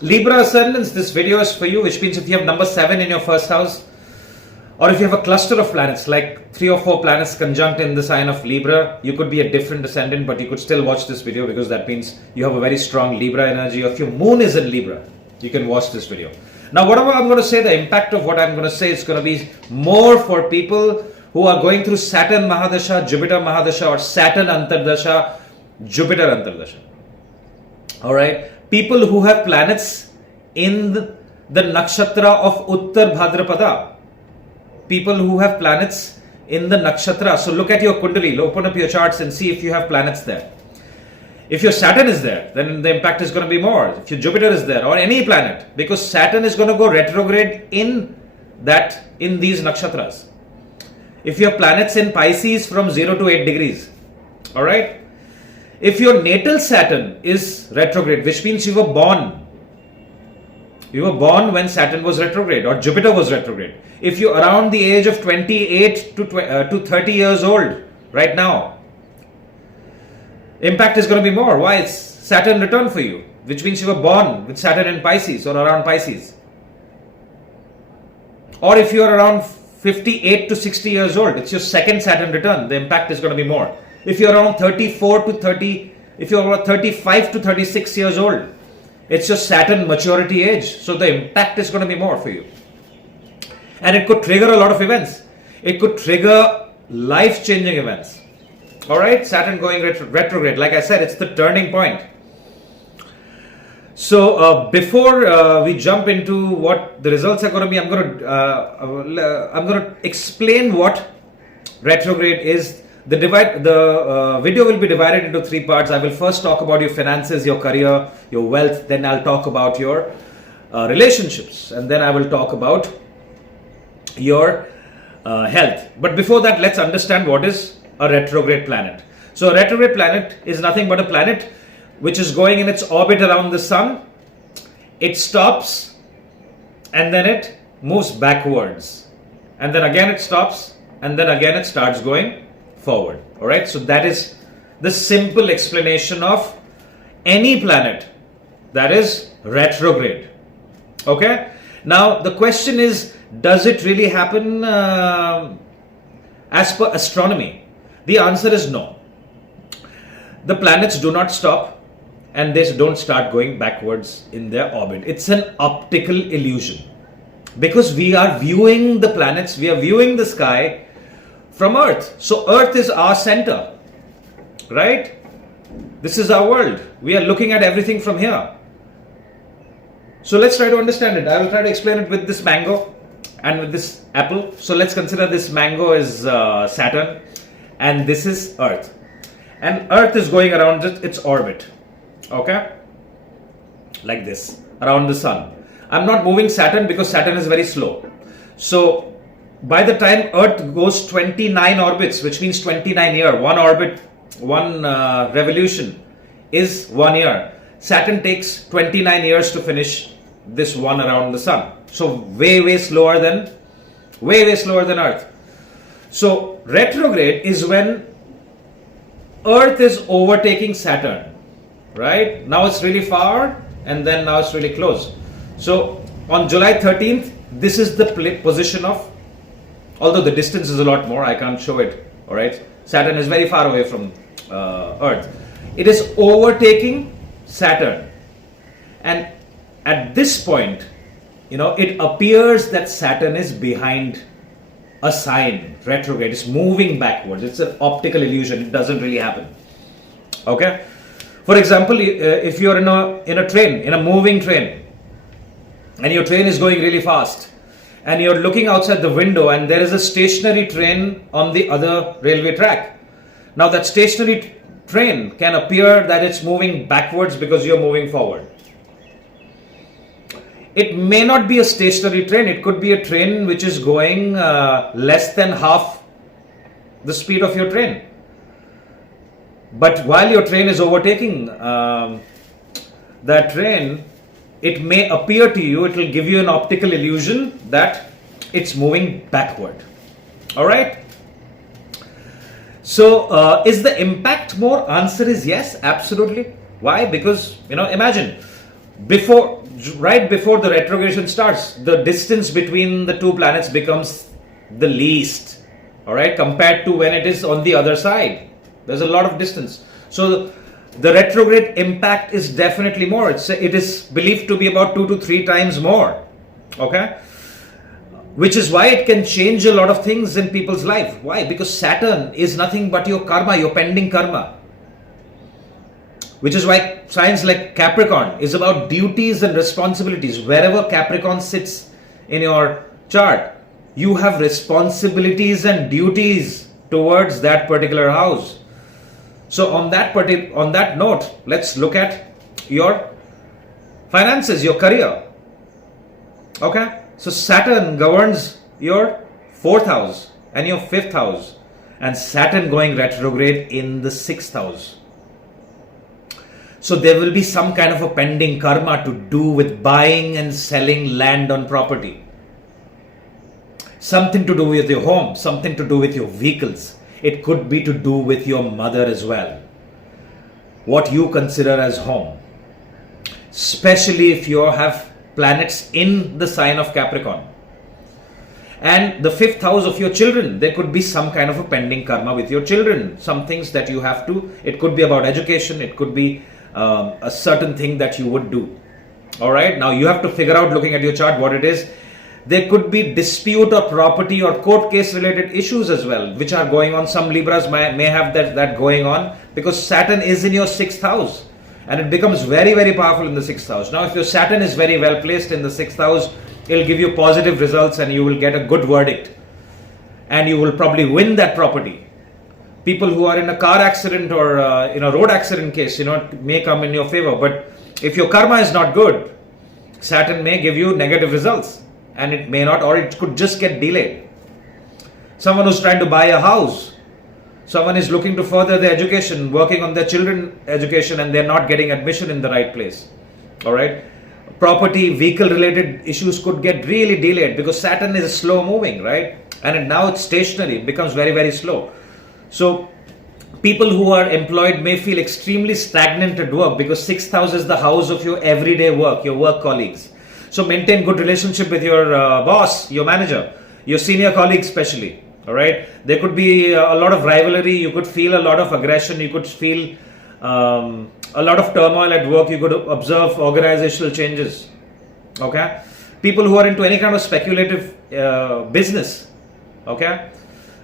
Libra Ascendants, this video is for you, which means if you have number 7 in your first house, or if you have a cluster of planets, like 3 or 4 planets conjunct in the sign of Libra, you could be a different ascendant, but you could still watch this video because that means you have a very strong Libra energy. Or if your moon is in Libra, you can watch this video. Now, whatever I'm going to say, the impact of what I'm going to say is going to be more for people who are going through Saturn Mahadasha, Jupiter Mahadasha, or Saturn Antardasha, Jupiter Antardasha. Alright? People who have planets in the nakshatra of Uttar Bhadrapada. People who have planets in the nakshatra. So look at your kundali, open up your charts and see if you have planets there. If your Saturn is there, then the impact is going to be more. If your Jupiter is there, or any planet, because Saturn is going to go retrograde in these nakshatras. If you have planets in Pisces from 0 to 8 degrees, alright? If your natal Saturn is retrograde, which means you were born when Saturn was retrograde or Jupiter was retrograde. If you're around the age of 28 to 30 years old right now, impact is going to be more. Why? It's Saturn return for you, which means you were born with Saturn in Pisces or around Pisces. Or if you're around 58 to 60 years old, it's your second Saturn return, the impact is going to be more. If you're around 34 to 30, if you're around 35 to 36 years old, it's your Saturn maturity age. So the impact is going to be more for you. And it could trigger a lot of events. It could trigger life-changing events. Alright, Saturn going retrograde. Like I said, it's the turning point. So before we jump into what the results are going to be, I'm going to explain what retrograde is. The video will be divided into 3 parts. I will first talk about your finances, your career, your wealth. Then I'll talk about your relationships, and then I will talk about your health. But before that, let's understand what is a retrograde planet. So a retrograde planet is nothing but a planet which is going in its orbit around the sun. It stops and then it moves backwards, and then again it stops and then again it starts going forward. Alright, so that is the simple explanation of any planet that is retrograde. Okay, now the question is, does it really happen as per astronomy? The answer is no. The planets do not stop and they don't start going backwards in their orbit. It's an optical illusion, because we are viewing the planets, we are viewing the sky from Earth. So Earth is our center, right? This is our world. We are looking at everything from here. So let's try to understand it. I will try to explain it with this mango and with this apple. So let's consider this mango is Saturn and this is Earth. And Earth is going around its orbit, okay? Like this, around the sun. I'm not moving Saturn because Saturn is very slow. So by the time Earth goes 29 orbits, which means 29 years, one orbit, one revolution is 1 year. Saturn takes 29 years to finish this one around the sun. So way slower than Earth. So retrograde is when Earth is overtaking Saturn, right? Now it's really far and then now it's really close. So on July 13th, this is the position of, although the distance is a lot more, I can't show it, alright? Saturn is very far away from Earth. It is overtaking Saturn. And at this point, it appears that Saturn is behind a sign, retrograde. It's moving backwards. It's an optical illusion. It doesn't really happen. Okay? For example, if you're in a train, in a moving train, and your train is going really fast, and you're looking outside the window and there is a stationary train on the other railway track. Now that stationary train can appear that it's moving backwards because you're moving forward. It may not be a stationary train. It could be a train which is going less than half the speed of your train. But while your train is overtaking that train, it may appear to you, it will give you an optical illusion that it's moving backward. Alright? So, is the impact more? Answer is yes, absolutely. Why? Because, imagine, before right before the retrogradation starts, the distance between the two planets becomes the least, all right, compared to when it is on the other side. There's a lot of distance. So the retrograde impact is definitely more. It is believed to be about 2 to 3 times more, okay? Which is why it can change a lot of things in people's life. Why? Because Saturn is nothing but your karma, your pending karma. Which is why signs like Capricorn is about duties and responsibilities. Wherever Capricorn sits in your chart, you have responsibilities and duties towards that particular house. So on that note, let's look at your finances, your career. Okay? So Saturn governs your 4th house and your 5th house, and Saturn going retrograde in the 6th house. So there will be some kind of a pending karma to do with buying and selling land on property. Something to do with your home, something to do with your vehicles. It could be to do with your mother as well. What you consider as home. Especially if you have planets in the sign of Capricorn. And the 5th house of your children, there could be some kind of a pending karma with your children. Some things that you have to, it could be about education, it could be a certain thing that you would do. Alright, now you have to figure out, looking at your chart, what it is. There could be dispute or property or court case related issues as well, which are going on. Some Libras may have that going on, because Saturn is in your 6th house. And it becomes very, very powerful in the 6th house. Now, if your Saturn is very well placed in the 6th house, it will give you positive results and you will get a good verdict. And you will probably win that property. People who are in a car accident or in a road accident case, may come in your favor. But if your karma is not good, Saturn may give you negative results. And it may not, or it could just get delayed. Someone who's trying to buy a house, someone is looking to further their education, working on their children's education, and they're not getting admission in the right place. All right. Property, vehicle related issues could get really delayed because Saturn is slow moving, right? And now it's stationary, it becomes very, very slow. So people who are employed may feel extremely stagnant at work, because 6th house is the house of your everyday work, your work colleagues. So maintain good relationship with your boss, your manager, your senior colleagues especially. All right. There could be a lot of rivalry. You could feel a lot of aggression. You could feel a lot of turmoil at work. You could observe organizational changes. Okay. People who are into any kind of speculative business, okay,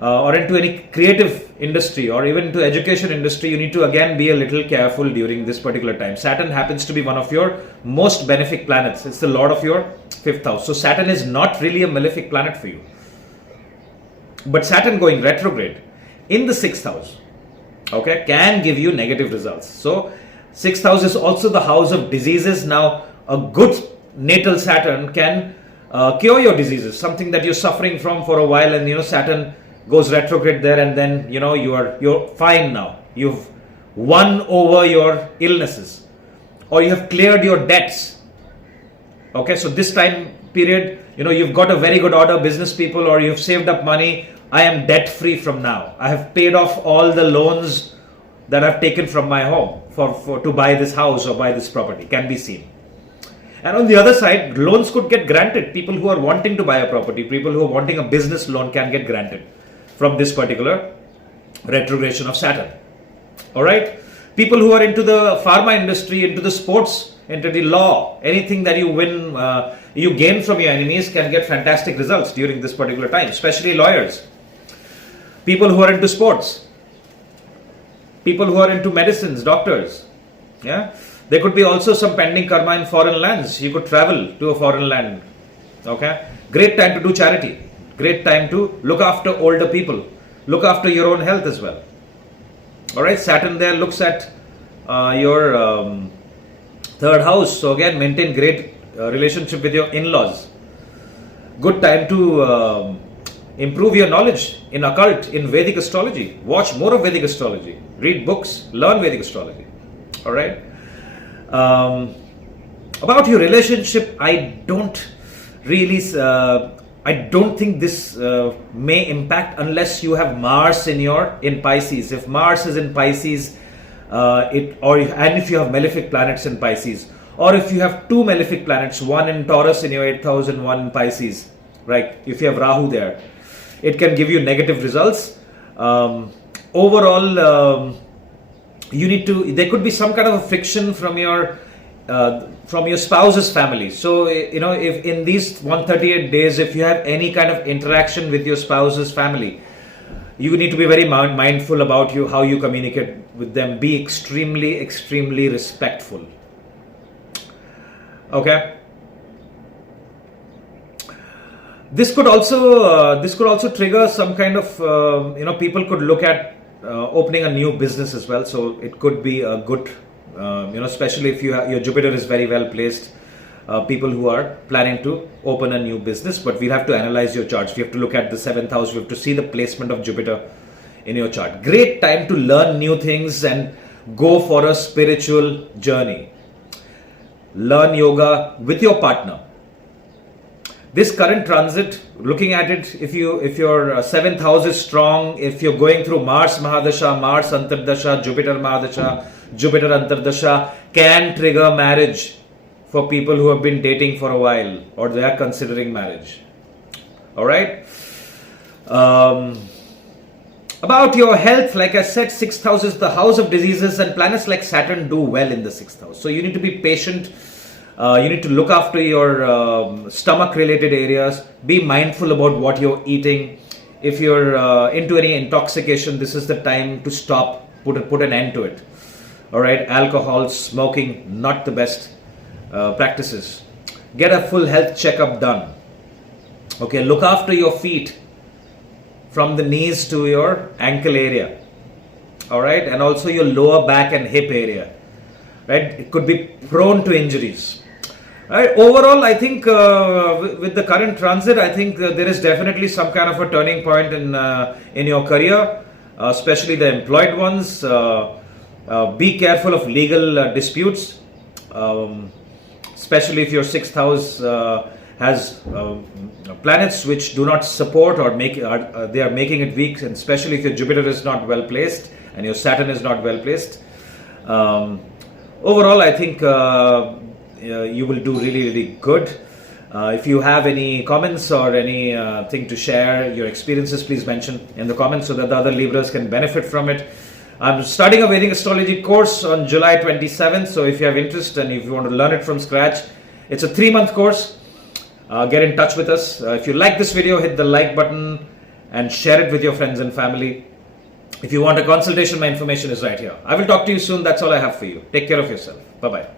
or into any creative industry or even into education industry, you need to again be a little careful during this particular time. Saturn happens to be one of your most benefic planets. It's the lord of your 5th house. So Saturn is not really a malefic planet for you. But Saturn going retrograde in the 6th house, okay, can give you negative results. So 6th house is also the house of diseases. Now a good natal Saturn can cure your diseases, something that you're suffering from for a while, and Saturn goes retrograde there, and then you're fine now. You've won over your illnesses, or you have cleared your debts. Okay, so this time period, you've got a very good order, business people, or you've saved up money. I am debt free from now. I have paid off all the loans that I've taken from my home for to buy this house or buy this property, can be seen. And on the other side, loans could get granted. People who are wanting to buy a property, people who are wanting a business loan can get granted from this particular retrogradation of Saturn. All right. People who are into the pharma industry, into the sports, into the law, anything that you win, you gain from your enemies can get fantastic results during this particular time, especially lawyers. People who are into sports, people who are into medicines, doctors. Yeah. There could be also some pending karma in foreign lands. You could travel to a foreign land. Okay. Great time to do charity. Great time to look after older people. Look after your own health as well. Alright, Saturn there looks at your 3rd house. So again, maintain great relationship with your in-laws. Good time to improve your knowledge in occult, in Vedic astrology. Watch more of Vedic astrology. Read books, learn Vedic astrology. Alright. About your relationship, I don't think this may impact unless you have Mars in Pisces. If Mars is in Pisces, and if you have malefic planets in Pisces, or if you have two malefic planets, one in Taurus in your 8th house and one in Pisces, right? If you have Rahu there, it can give you negative results. Overall, there could be some kind of a friction from your spouse's family. So, if in these 138 days, if you have any kind of interaction with your spouse's family, you need to be very mindful about how you communicate with them. Be extremely, extremely respectful. Okay. This could also trigger some kind of people could look at opening a new business as well. So it could be a good, especially if your Jupiter is very well placed. People who are planning to open a new business, but we have to analyze your charts. We have to look at the 7th house. We have to see the placement of Jupiter in your chart. Great time to learn new things and go for a spiritual journey. Learn yoga with your partner. This current transit, looking at it, if your 7th house is strong, if you're going through Mars Mahadasha, Mars Antardasha, Jupiter Mahadasha, Jupiter Antardasha, can trigger marriage for people who have been dating for a while or they are considering marriage. Alright? About your health, like I said, 6th house is the house of diseases, and planets like Saturn do well in the 6th house. So you need to be patient. You need to look after your stomach related areas. Be mindful about what you're eating. If you're into any intoxication, this is the time to stop, put an end to it. Alright? Alcohol, smoking, not the best practices. Get a full health checkup done. Okay, look after your feet from the knees to your ankle area. Alright, and also your lower back and hip area. Right, it could be prone to injuries. Right, overall, I think with the current transit, I think there is definitely some kind of a turning point in your career, especially the employed ones. Be careful of legal disputes. Especially if your 6th house has planets which do not support or they are making it weak, and especially if your Jupiter is not well placed and your Saturn is not well placed. Overall, I think you will do really, really good. If you have any comments or anything to share, your experiences, please mention in the comments so that the other Libras can benefit from it. I'm starting a Vedic astrology course on July 27th. So if you have interest and if you want to learn it from scratch, it's a 3-month course. Get in touch with us. If you like this video, hit the like button and share it with your friends and family. If you want a consultation, my information is right here. I will talk to you soon. That's all I have for you. Take care of yourself. Bye-bye.